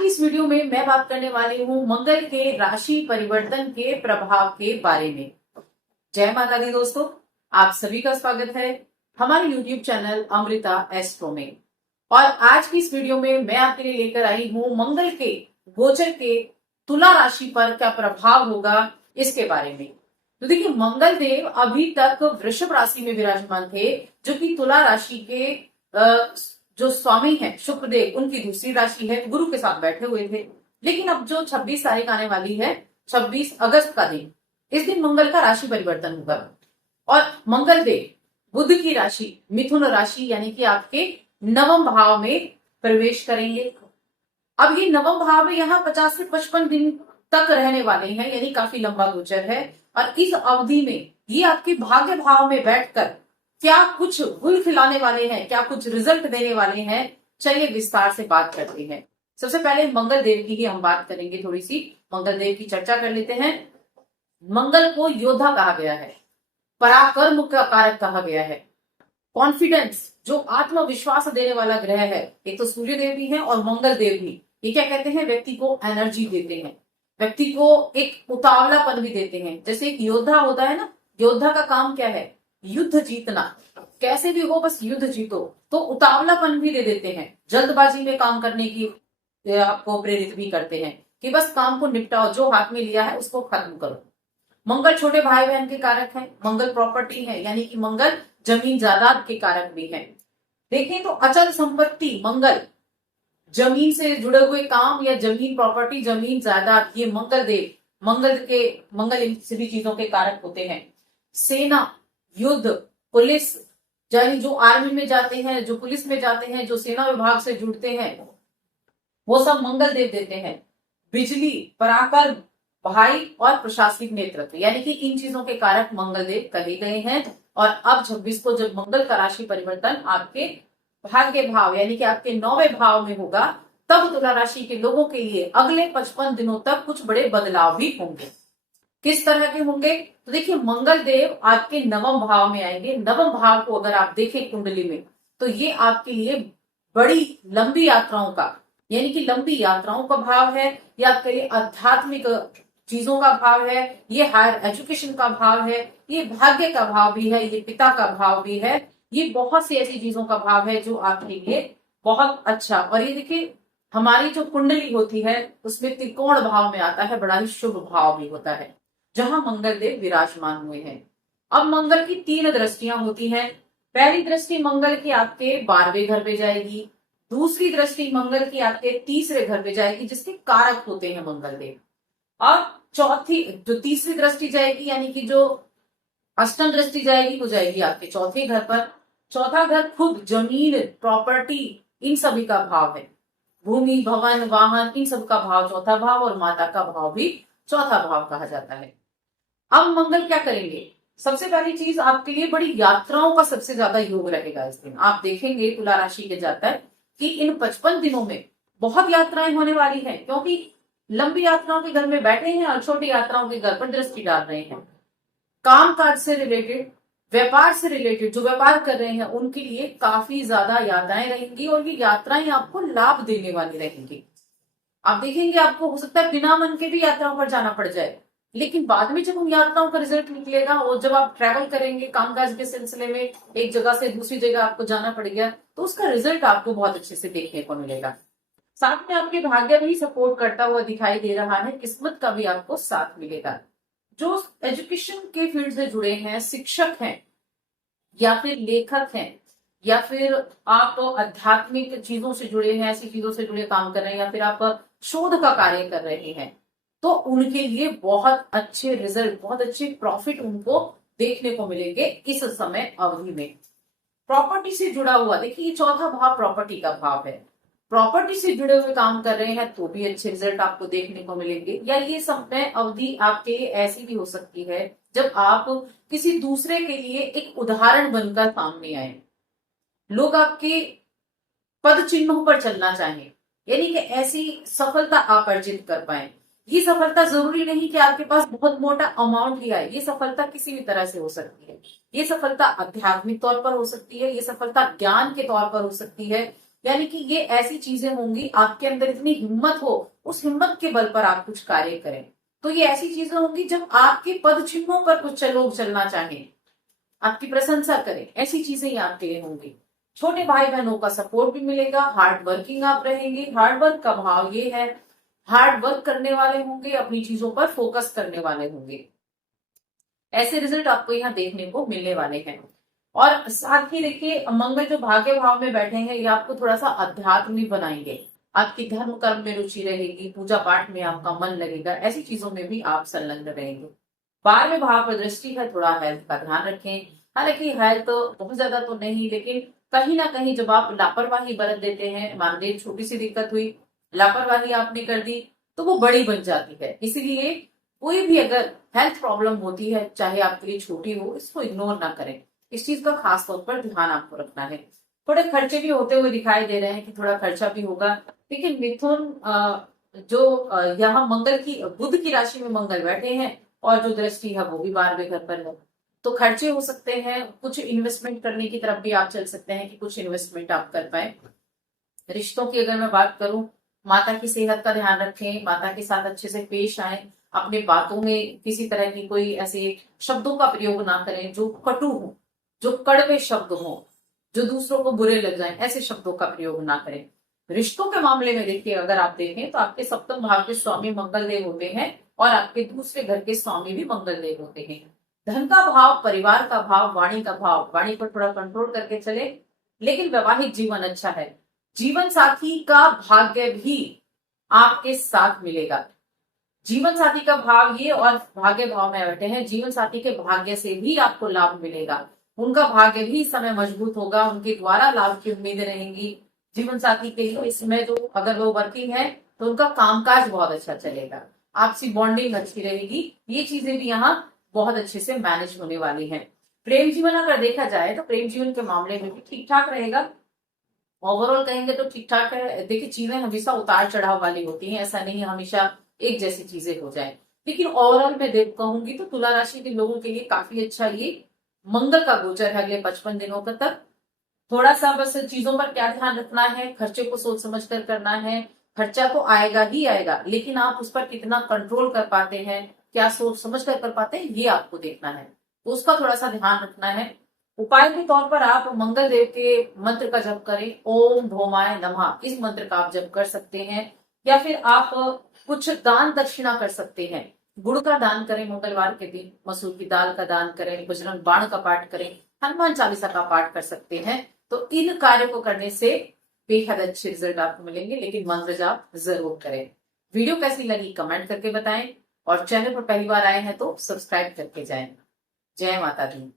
की इस वीडियो में मैं बात करने वाली हूँ मंगल के राशि परिवर्तन के प्रभाव के बारे में। जय माता दी दोस्तों, आप सभी का स्वागत है हमारे YouTube चैनल अमृता एस्ट्रो में। और आज की इस वीडियो में मैं आपके लिए लेकर आई हूँ मंगल के गोचर के तुला राशि पर क्या प्रभाव होगा इसके बारे में। तो देखिए, मंगल देव अभी तक वृषभ राशि में विराजमान थे, जो कि तुला राशि के जो स्वामी हैं शुक्र देव, उनकी दूसरी राशि है, गुरु के साथ बैठे हुए थे। लेकिन अब जो 26 तारीख आने वाली है, 26 अगस्त का दिन, इस दिन मंगल का राशि परिवर्तन होगा और मंगल देव बुध की राशि मिथुन राशि यानी कि आपके नवम भाव में प्रवेश करेंगे। अब ये नवम भाव में यहाँ 50 से 55 दिन तक रहने वाले हैं, यानी काफी लंबा गोचर है। और इस अवधि में ये आपके भाग्य भाव में बैठकर क्या कुछ गुल खिलाने वाले हैं, क्या कुछ रिजल्ट देने वाले हैं, चलिए विस्तार से बात करते हैं। सबसे पहले मंगल देव की ही हम बात करेंगे, थोड़ी सी मंगल देव की चर्चा कर लेते हैं। मंगल को योद्धा कहा गया है, पराक्रम का कारक कहा गया है, कॉन्फिडेंस, जो आत्मविश्वास देने वाला ग्रह है। एक तो सूर्य देव भी है और मंगल देव भी। ये क्या कहते हैं, व्यक्ति को एनर्जी देते हैं, व्यक्ति को एक उतावलापन भी देते हैं। जैसे एक योद्धा होता है ना, योद्धा का काम क्या है, युद्ध जीतना, कैसे भी हो बस युद्ध जीतो। तो उतावलापन भी दे देते हैं, जल्दबाजी में काम करने की आपको प्रेरित भी करते हैं कि बस काम को निपटाओ, जो हाथ में लिया है उसको खत्म करो। मंगल छोटे भाई बहन के कारक है, मंगल प्रॉपर्टी है, यानी कि मंगल जमीन जायदाद के कारक भी है। देखें तो अचल संपत्ति, मंगल जमीन से जुड़े हुए काम या जमीन प्रॉपर्टी, जमीन जायदाद, ये मंगल देव, मंगल इन सभी चीजों के कारक होते हैं। सेना, युद्ध, पुलिस, यानी जो आर्मी में जाते हैं, जो पुलिस में जाते हैं, जो सेना विभाग से जुड़ते हैं, वो सब मंगल देव देते हैं। बिजली, पराक्रम, भाई और प्रशासनिक नेतृत्व, यानी कि इन चीजों के कारक मंगल देव कहे गए हैं। और अब 26 को जब मंगल का राशि परिवर्तन आपके भाग्य भाव यानी कि आपके 9वें भाव में होगा, तब तुला राशि के लोगों के लिए अगले 55 दिनों तक कुछ बड़े बदलाव भी होंगे। किस तरह के होंगे, तो देखिए मंगल देव आपके नवम भाव में आएंगे। नवम भाव को अगर आप देखें कुंडली में, तो ये आपके लिए बड़ी लंबी यात्राओं का, यानी कि लंबी यात्राओं का भाव है। ये आपके लिए आध्यात्मिक चीजों का भाव है, ये हायर एजुकेशन का भाव है, ये भाग्य का भाव भी है, ये पिता का भाव भी है। ये बहुत सी ऐसी चीजों का भाव है जो आपके लिए बहुत अच्छा। और ये देखिए, हमारी जो कुंडली होती है उसमें त्रिकोण भाव में आता है, बड़ा ही शुभ भाव भी होता है, जहां मंगल देव विराजमान हुए हैं। अब मंगल की 3 दृष्टियां होती हैं। पहली दृष्टि मंगल की आपके 12वें घर पे जाएगी, दूसरी दृष्टि मंगल की आपके तीसरे घर पे जाएगी, जिसके कारक होते हैं मंगल देव। और चौथी जो तीसरी दृष्टि जाएगी, यानी कि जो अष्टम दृष्टि जाएगी, वो जाएगी आपके चौथे घर पर। चौथा घर खुद जमीन, प्रॉपर्टी, इन सभी का भाव है, भूमि, भवन, वाहन, इन सब का भाव चौथा भाव, और माता का भाव भी चौथा भाव कहा जाता है। अब मंगल क्या करेंगे, सबसे पहली चीज आपके लिए बड़ी यात्राओं का सबसे ज्यादा योग रहेगा इस दिन। आप देखेंगे तुला राशि के जातक कि इन 55 दिनों में बहुत यात्राएं होने वाली हैं, क्योंकि लंबी यात्राओं के घर में बैठे हैं और छोटी यात्राओं के घर पर दृष्टि डाल रहे हैं। काम काज से रिलेटेड, व्यापार से रिलेटेड, जो व्यापार कर रहे हैं उनके लिए काफी ज्यादा यात्राएं रहेंगी, और ये यात्राएं आपको लाभ देने वाली रहेंगी। आप देखेंगे आपको हो सकता है बिना मन के भी यात्राओं पर जाना पड़ जाए, लेकिन बाद में जब उन यात्राओं का रिजल्ट निकलेगा, और जब आप ट्रैवल करेंगे कामकाज के सिलसिले में, एक जगह से दूसरी जगह आपको जाना पड़ेगा, तो उसका रिजल्ट आपको बहुत अच्छे से देखने को मिलेगा। साथ में आपके भाग्य भी सपोर्ट करता हुआ दिखाई दे रहा है, किस्मत का भी आपको साथ मिलेगा। जो एजुकेशन के फील्ड से जुड़े हैं, शिक्षक हैं या फिर लेखक हैं, या फिर आप तो आध्यात्मिक चीजों से जुड़े हैं, ऐसी चीजों से जुड़े काम कर रहे हैं, या फिर आप शोध का कार्य कर रहे हैं, तो उनके लिए बहुत अच्छे रिजल्ट, बहुत अच्छे प्रॉफिट उनको देखने को मिलेंगे इस समय अवधि में। प्रॉपर्टी से जुड़ा हुआ, देखिए ये चौथा भाव प्रॉपर्टी का भाव है, प्रॉपर्टी से जुड़े हुए काम कर रहे हैं तो भी अच्छे रिजल्ट आपको देखने को मिलेंगे। या ये समय अवधि आपके लिए ऐसी भी हो सकती है जब आप किसी दूसरे के लिए एक उदाहरण बनकर सामने आए, लोग आपके पद चिन्हों पर चलना चाहें, यानी कि ऐसी सफलता आप अर्जित कर पाए। ये सफलता जरूरी नहीं कि आपके पास बहुत मोटा अमाउंट ही आए, ये सफलता किसी भी तरह से हो सकती है। ये सफलता आध्यात्मिक तौर पर हो सकती है, ये सफलता ज्ञान के तौर पर हो सकती है, यानी कि ये ऐसी चीजें होंगी, आपके अंदर इतनी हिम्मत हो, उस हिम्मत के बल पर आप कुछ कार्य करें। तो ये ऐसी चीजें होंगी जब आपके पद चिन्हों पर कुछ लोग चलना चाहें, आपकी प्रशंसा करें, ऐसी चीजें ही आपके लिए होंगी। छोटे भाई बहनों का सपोर्ट भी मिलेगा, हार्ड वर्किंग आप रहेंगे। हार्ड वर्क का भाव ये है, हार्ड वर्क करने वाले होंगे, अपनी चीजों पर फोकस करने वाले होंगे। ऐसे रिजल्ट आपको यहाँ देखने को मिलने वाले हैं। और साथ ही देखिए, मंगल जो भाग्य भाव में बैठे हैं, ये आपको थोड़ा सा आध्यात्मिक बनाएंगे। आपकी धर्म कर्म में रुचि रहेगी, पूजा पाठ में आपका मन लगेगा, ऐसी चीजों में भी आप संलग्न रहेंगे। 12वें भाव पर दृष्टि है, थोड़ा हेल्थ का ध्यान रखें। हालांकि हेल्थ बहुत ज्यादा तो नहीं, लेकिन कहीं ना कहीं जब आप लापरवाही बरत देते हैं, मान लीजिए छोटी सी दिक्कत हुई, लापरवाही आपने कर दी, तो वो बड़ी बन जाती है। इसीलिए कोई भी अगर हेल्थ प्रॉब्लम होती है, चाहे आपके लिए छोटी हो, इसको इग्नोर ना करें। इस चीज का खास तौर पर ध्यान आपको रखना है। थोड़े खर्चे भी होते हुए दिखाई दे रहे हैं कि थोड़ा खर्चा भी होगा, लेकिन मिथुन जो यहाँ मंगल की, बुध की राशि में मंगल बैठे हैं और जो दृष्टि है वो भी 12वें घर पर है, तो खर्चे हो सकते हैं। कुछ इन्वेस्टमेंट करने की तरफ भी आप चल सकते हैं कि कुछ इन्वेस्टमेंट आप कर पाए। रिश्तों की अगर मैं बात करूं, माता की सेहत का ध्यान रखें, माता के साथ अच्छे से पेश आए, अपने बातों में किसी तरह की कोई ऐसे शब्दों का प्रयोग ना करें जो कटु हो, जो कड़वे शब्द हो, जो दूसरों को बुरे लग जाएं, ऐसे शब्दों का प्रयोग ना करें। रिश्तों के मामले में देखिए, अगर आप देखें तो आपके सप्तम भाव के स्वामी मंगल देव होते हैं और आपके दूसरे घर के स्वामी भी मंगल देव होते हैं। धन का भाव, परिवार का भाव, वाणी का भाव, वाणी पर थोड़ा कंट्रोल करके चले। लेकिन वैवाहिक जीवन अच्छा है। जीवन साथी का भाग्य भी आपके साथ मिलेगा। जीवन साथी का भाव ये और भाग्य भाव में बैठे हैं, जीवन साथी के भाग्य से भी आपको लाभ मिलेगा। उनका भाग्य भी इस समय मजबूत होगा, उनके द्वारा लाभ की उम्मीद रहेंगी। जीवन साथी के लिए इसमें जो अगर वो वर्किंग है तो उनका कामकाज बहुत अच्छा चलेगा, आपसी बॉन्डिंग अच्छी रहेगी। ये चीजें भी यहाँ बहुत अच्छे से मैनेज होने वाली हैं। प्रेम जीवन अगर देखा जाए तो प्रेम जीवन के मामले में भी ठीक ठाक रहेगा। ओवरऑल कहेंगे तो ठीक ठाक है। देखिए, चीजें हमेशा उतार चढ़ाव वाली होती हैं, ऐसा नहीं हमेशा एक जैसी चीजें हो जाए। लेकिन ओवरऑल मैं देख कहूंगी तो तुला राशि के लोगों के लिए काफी अच्छा ये मंगल का गोचर है अगले 55 दिनों का तक। थोड़ा सा बस चीजों पर क्या ध्यान रखना है, खर्चे को सोच समझ कर करना है। खर्चा तो आएगा ही आएगा, लेकिन आप उस पर कितना कंट्रोल कर पाते हैं, क्या सोच समझ कर पाते हैं, ये आपको देखना है। तो उसका थोड़ा सा ध्यान रखना है। उपाय के तौर पर आप मंगल देव के मंत्र का जप करें, ओम भौमाय नमः, इस मंत्र का आप जप कर सकते हैं। या फिर आप कुछ दान दक्षिणा कर सकते हैं। गुड़ का दान करें मंगलवार के दिन, मसूर की दाल का दान करें, बजरंग बाण का पाठ करें, हनुमान चालीसा का पाठ कर सकते हैं। तो इन कार्यों को करने से बेहद अच्छे रिजल्ट आपको मिलेंगे, लेकिन मंत्र जाप जरूर करें। वीडियो कैसी लगी कमेंट करके बताएं, और चैनल पर पहली बार आए हैं तो सब्सक्राइब करके जाएं। जय माता दी।